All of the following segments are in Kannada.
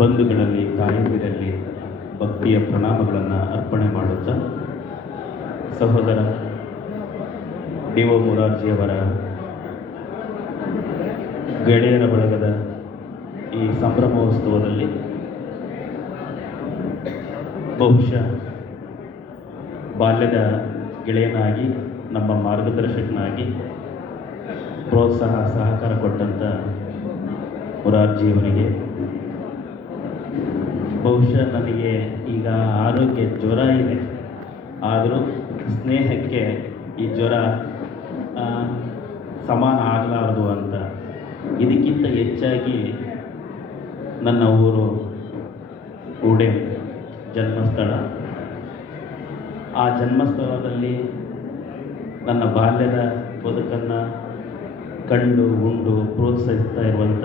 ಬಂಧುಗಳಲ್ಲಿ, ತಾಯಂದಿರಲ್ಲಿ ಭಕ್ತಿಯ ಪ್ರಣಾಮಗಳನ್ನು ಅರ್ಪಣೆ ಮಾಡುತ್ತಾ ಸಹೋದರ ಒ ಮುರಾರ್ಜಿಯವರ ಗೆಳೆಯರ ಬಳಗದ ಈ ಸಂಭ್ರಮೋತ್ಸವದಲ್ಲಿ ಬಹುಶಃ ಬಾಲ್ಯದ ಗೆಳೆಯನಾಗಿ, ನಮ್ಮ ಮಾರ್ಗದರ್ಶಕನಾಗಿ ಪ್ರೋತ್ಸಾಹ, ಸಹಕಾರ ಕೊಟ್ಟಂಥ ಮುರಾರ್ಜಿಯವರಿಗೆ ಬಹುಶಃ ನನಗೆ ಈಗ ಆರೋಗ್ಯ ಜ್ವರ ಇದೆ. ಆದರೂ ಸ್ನೇಹಕ್ಕೆ ಈ ಜ್ವರ ಸಮಾನ ಆಗಲಾರದು ಅಂತ. ಇದಕ್ಕಿಂತ ಹೆಚ್ಚಾಗಿ ನನ್ನ ಊರು ಉಡೆ ಜನ್ಮಸ್ಥಳ. ಆ ಜನ್ಮಸ್ಥಳದಲ್ಲಿ ನನ್ನ ಬಾಲ್ಯದ ಬದುಕನ್ನು ಕಂಡು ಉಂಡು ಪ್ರೋತ್ಸಾಹಿಸ್ತಾ ಇರುವಂಥ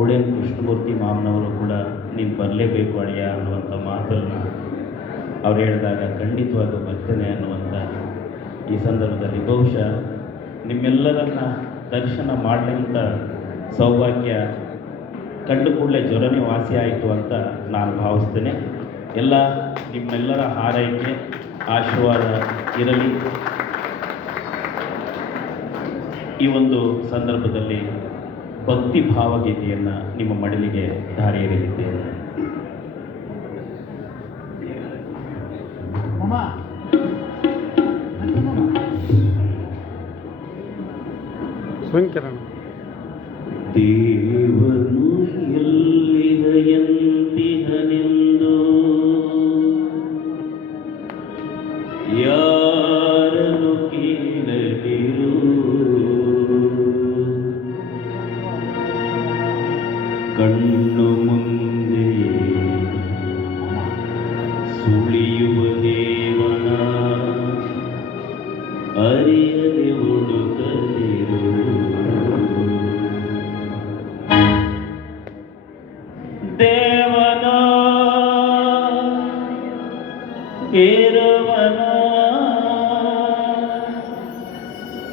ಉಡೇನ್ ಕೃಷ್ಣಮೂರ್ತಿ ಮಾಮನವರು ಕೂಡ ನೀನು ಬರಲೇಬೇಕು ಅಳಿಯ ಅನ್ನುವಂಥ ಮಾತನ್ನು ಅವ್ರು ಹೇಳಿದಾಗ ಖಂಡಿತವಾಗೂ ಬರ್ತೇನೆ ಅನ್ನುವಂಥ ಈ ಸಂದರ್ಭದಲ್ಲಿ. ಬಹುಶಃ ನಿಮ್ಮೆಲ್ಲರನ್ನ ದರ್ಶನ ಮಾಡಲಿಂತ ಸೌಭಾಗ್ಯ ಕಂಡು ಕೂಡಲೇ ಜ್ವರನೇ ವಾಸಿ ಆಯಿತು ಅಂತ ನಾನು ಭಾವಿಸ್ತೇನೆ. ಎಲ್ಲ ನಿಮ್ಮೆಲ್ಲರ ಹಾರೈಕೆ, ಆಶೀರ್ವಾದ ಇರಲಿ. ಈ ಒಂದು ಸಂದರ್ಭದಲ್ಲಿ ಭಕ್ತಿ ಭಾವಗೀತೆಯನ್ನು ನಿಮ್ಮ ಮಡಲಿಗೆ ಅಂತ ದೇವನು ಎಲ್ಲಿದೆಯಂತಿಹನೆಂದು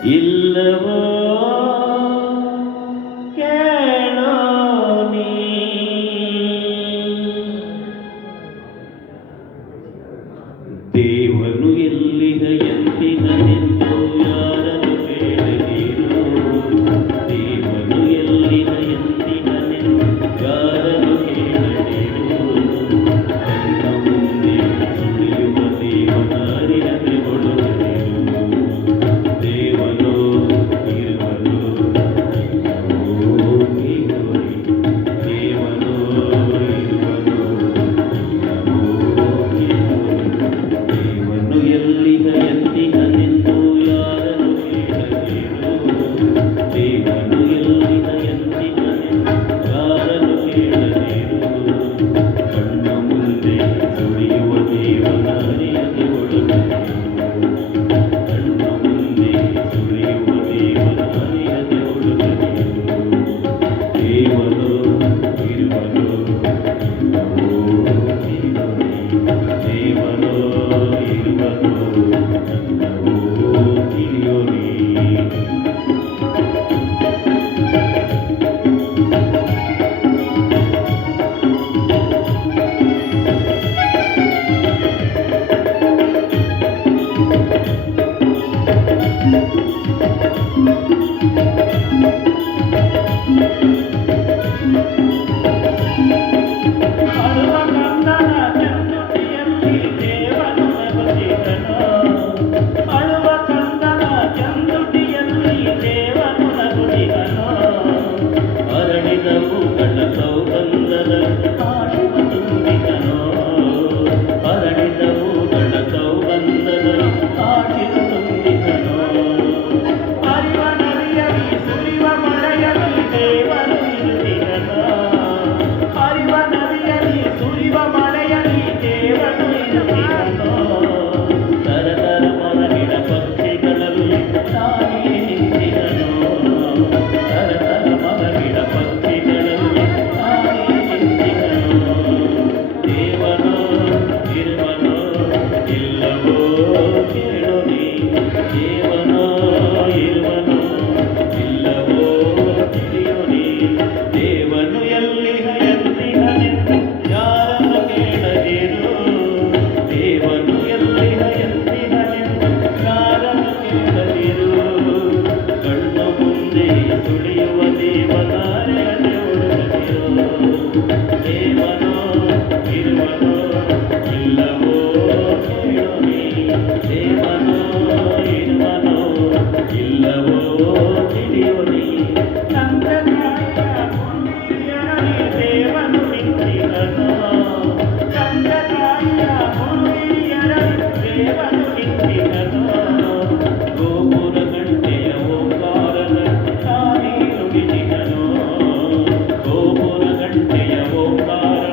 إلا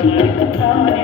Thank you.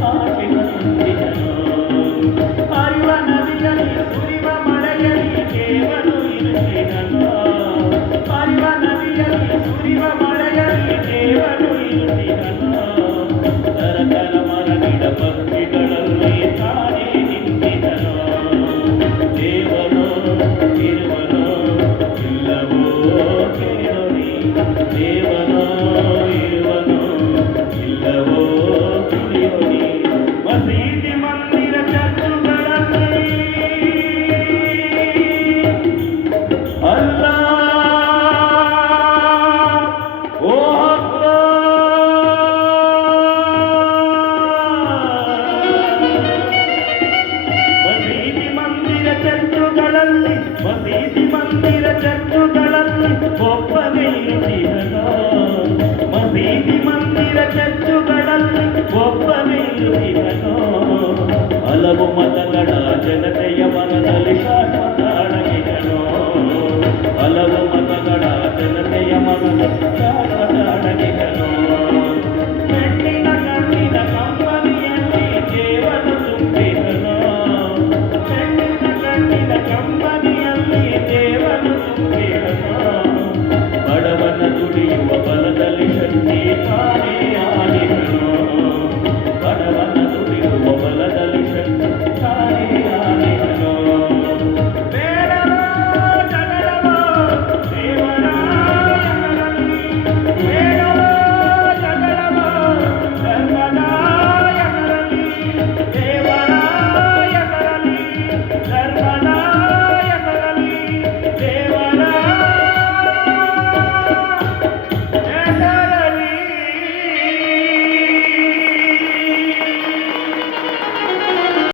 heart ಮಂದಿರ ಚರ್ಚುಗಳಲ್ಲಿ ಒಬ್ಬನೇ ಇರುತ್ತಿರಲ್ಲ ಮಸೀದಿ ಮಂದಿರ ಚರ್ಚುಗಳಲ್ಲಿ ಒಬ್ಬನೇ ಇರುತ್ತಿರಲ್ಲ ಹಲವು ಮತ